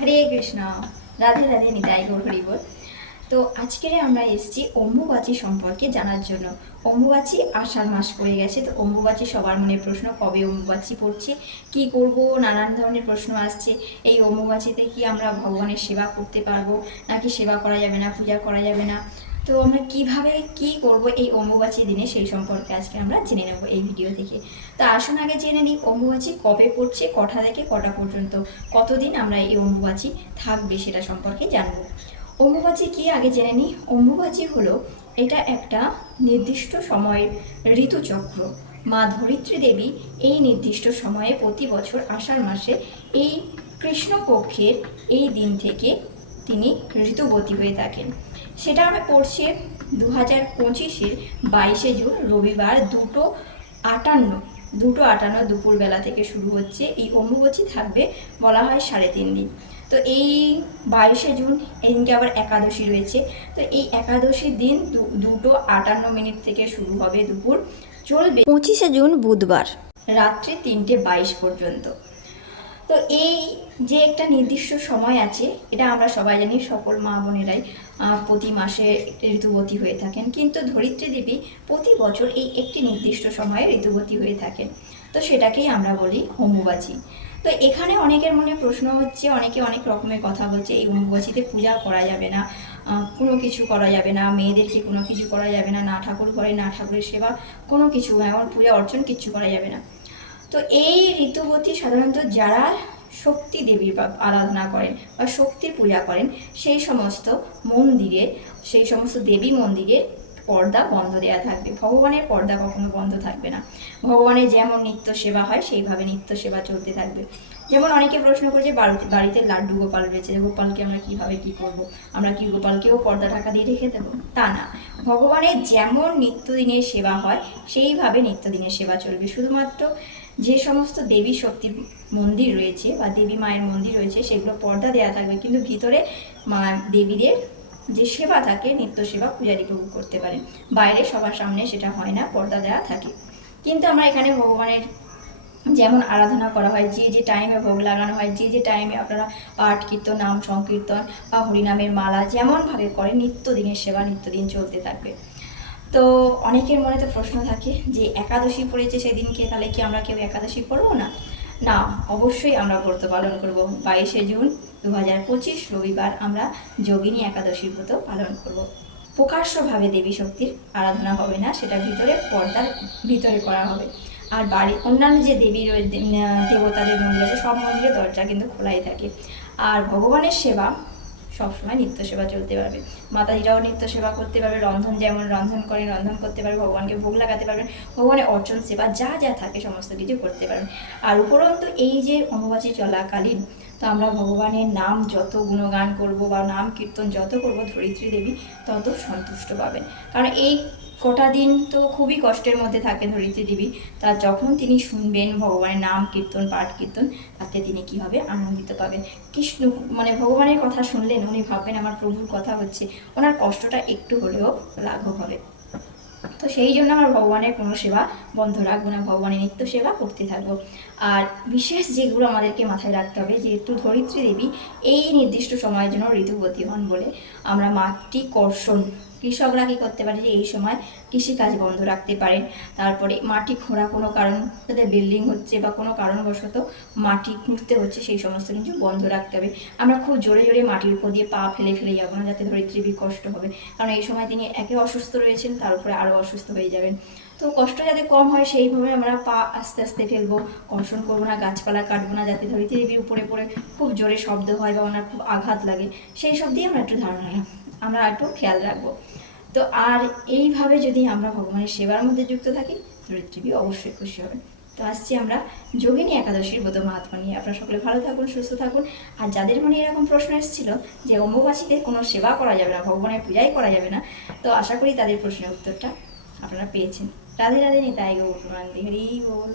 হরে কৃষ্ণ, রাধে রাধে, নিতাই গৌর হরি বল। তো আজকের আমরা এসেছি অম্বুবাচী সম্পর্কে জানার জন্য। অম্বুবাচী আষাঢ় মাস পড়ে গেছে, তো অম্বুবাচী সবার মনে প্রশ্ন, কবে অম্বুবাচী পড়ছে, কি করব, নানান ধরনের প্রশ্ন আসছে। এই অম্বুবাচীতে কি আমরা ভগবানের সেবা করতে পারবো, নাকি সেবা করা যাবে না, পূজা করা যাবে না, তো আমরা কিভাবে কি করব এই অম্বুবাচী দিনে, সেই সম্পর্কে আজকে আমরা জেনে নেব এই ভিডিও থেকে। তো আসুন আগে জেনে নিই অম্বুবাচী কবে পড়ছে, কটা থেকে কটা পর্যন্ত, কতদিন আমরা এই অম্বুবাচী থাকবে সেটা সম্পর্কে জানবো। অম্বুবাচী কি আগে জেনে নিই। অম্বুবাচী হলো এটা একটা নির্দিষ্ট সময়ের ঋতুচক্র। মা ধরিত্রী দেবী এই নির্দিষ্ট সময়ে প্রতি বছর আষাঢ় মাসে এই কৃষ্ণপক্ষের এই দিন থেকে তিনি ঋতুবতী হয়ে থাকেন। সেটা আমি পড়ছে 2025-এর 22শে জুন রবিবার 2:58 দুপুরবেলা থেকে শুরু হচ্ছে। এই অম্বুবাচী থাকবে বলা হয় 3.5 দিন। তো এই 22শে জুন এদিনকে আবার একাদশী রয়েছে। তো এই একাদশীর দিন 2:58 থেকে শুরু হবে, দুপুর চলবে 25শে জুন বুধবার রাত্রি 3:22 পর্যন্ত। তো এই যে একটা নির্দিষ্ট সময় আছে, এটা আমরা সবাই জানি, সকল মা বোনেরাই প্রতি মাসে ঋতুবতী হয়ে থাকেন, কিন্তু ধরিত্রী দেবী প্রতি বছর এই একটি নির্দিষ্ট সময়ে ঋতুবতী হয়ে থাকেন। তো সেটাকেই আমরা বলি অম্বুবাচী। তো এখানে অনেকের মনে প্রশ্ন হচ্ছে, অনেকে অনেক রকমের কথা বলছে, এই অম্বুবাচীতে পূজা করা যাবে না, কোনো কিছু করা যাবে না, মেয়েদেরকে কোনো কিছু করা যাবে না, না ঠাকুর ঘরে, না ঠাকুরের সেবা, কোনো কিছু এমন পূজা অর্চন কিচ্ছু করা যাবে না। তো এই ঋতুবতী সাধারণত যারা শক্তি দেবীর আরাধনা করেন বা শক্তির পূজা করেন, সেই সমস্ত মন্দিরে, সেই সমস্ত দেবী মন্দিরে পর্দা বন্ধ দেওয়া থাকবে। ভগবানের পর্দা কখনো বন্ধ থাকবে না। ভগবানের যেমন নিত্য সেবা হয় সেইভাবে নিত্য সেবা চলতে থাকবে। যেমন অনেকে প্রশ্ন করছে, বাড়িতে লাড্ডু গোপাল রয়েছে, গোপালকে আমরা কিভাবে কি করব, আমরা কি গোপালকেও পর্দা ঢাকা দিয়ে রেখে দেবো? তা না, ভগবানের যেমন নিত্যদিনের সেবা হয় সেইভাবে নিত্যদিনের সেবা চলবে। শুধুমাত্র যে সমস্ত দেবী শক্তির মন্দির রয়েছে বা দেবী মায়ের মন্দির রয়েছে সেগুলো পর্দা দেওয়া থাকবে, কিন্তু ভিতরে মা দেবীদের যে সেবা থাকে, নিত্য সেবা পূজারী প্রভু করতে পারেন। বাইরে সবার সামনে সেটা হয় না, পর্দা দেওয়া থাকে। কিন্তু আমরা এখানে ভগবানের যেমন আরাধনা করা হয়, যে যে টাইমে ভোগ লাগানো হয়, যে যে টাইমে আপনারা পাঠ কীর্তন, নাম সংকীর্তন বা হরিনামের মালা যেমনভাবে করেন, নিত্যদিনের সেবা নিত্যদিন চলতে থাকবে। তো অনেকের মনে তো প্রশ্ন থাকে যে একাদশী পড়েছে সেদিনকে, তাহলে কি আমরা কেউ একাদশী করবো না? না, অবশ্যই আমরা ব্রত পালন করব। 22শে জুন 2025 রবিবার আমরা যোগিনী একাদশীর ব্রত পালন করব। প্রকাশ্যভাবে দেবী শক্তির আরাধনা হবে না, সেটা ভিতরে পর্দার ভিতরে করা হবে। আর অন্যান্য যে দেবীর দেবতাদের মন্দির আছে, সব মন্দিরের দরজা কিন্তু খোলাই থাকে। আর ভগবানের সেবা সবসময় নিত্য সেবা চলতে পারবে। মাতাজিরাও নিত্য সেবা করতে পারবে, রন্ধন যেমন রন্ধন করেন রন্ধন করতে পারবে, ভগবানকে ভোগ লাগাতে পারবেন, ভগবানের অর্চন সেবা যা যা থাকে সমস্ত কিছু করতে পারবেন। আর উপরন্তু এই যে অম্বুবাচী চলাকালীন, তো আমরা ভগবানের নাম যত গুণগান করব বা নাম কীর্তন যত করব, ধরিত্রী দেবী তত সন্তুষ্ট পাবেন। কারণ এই কটা দিন তো খুবই কষ্টের মধ্যে থাকেন ধরিত্রী দেবী, তা যখন তিনি শুনবেন ভগবানের নাম কীর্তন পাঠ কীর্তন, তাতে তিনি কী হবে, আনন্দিত পাবেন। কৃষ্ণ মানে ভগবানের কথা শুনলেন উনি ভাববেন আমার প্রভুর কথা হচ্ছে, ওনার কষ্টটা একটু হলেও লাঘব হবে। তো সেই জন্য আমরা ভগবানের কোনো সেবা বন্ধ রাখবো না, ভগবানের নিত্য সেবা করতে থাকবো। আর বিশেষ যেগুলো আমাদেরকে মাথায় রাখতে হবে, যেহেতু ধরিত্রী দেবী এই নির্দিষ্ট সময়ের জন্য ঋতুবতী হন বলে আমরা মাটি কর্ষণ, কৃষকরা কী করতে পারে যে এই সময় কৃষিকাজ বন্ধ রাখতে পারেন। তারপরে মাটি খোঁড়া, কোনো কারণ তাদের বিল্ডিং হচ্ছে বা কোনো কারণবশত মাটি খুঁড়তে হচ্ছে, সেই সমস্ত কিছু বন্ধ রাখতে হবে। আমরা খুব জোরে জোরে মাটির উপর দিয়ে পা ফেলে ফেলে যাবো না, যাতে ধরিত্রীর কষ্ট হবে। কারণ এই সময় তিনি একে অসুস্থ রয়েছেন, তার উপরে আরও অসুস্থ হয়ে যাবেন। তো কষ্ট যাতে কম হয় সেইভাবে আমরা পা আস্তে আস্তে ফেলবো, কর্ষণ করবো না, গাছপালা কাটবো না, যাতে ধরিত্রী দেবীর উপরে পড়ে খুব জোরে শব্দ হয় বা ওনার খুব আঘাত লাগে, সেই সব দিয়ে আমরা একটু ধারণা আমরা একটু খেয়াল রাখবো। তো আর এইভাবে যদি আমরা ভগবানের সেবার মধ্যে যুক্ত থাকি, ধরিত্রী অবশ্যই খুশি হবেন। তো আসছি আমরা যোগিনী একাদশীর ব্রত মাহাত্ম্য নিয়ে। আপনারা সকলে ভালো থাকুন, সুস্থ থাকুন। আর যাদের মনে এরকম প্রশ্ন এসেছিল যে অম্বুবাচীতে কোনো সেবা করা যাবে না, ভগবানের পূজাই করা যাবে না, তো আশা করি তাদের প্রশ্নের উত্তরটা আপনারা পেয়েছেন। রাধে রাধে, নিতাই গৌর প্রেমানন্দ, হরি বল।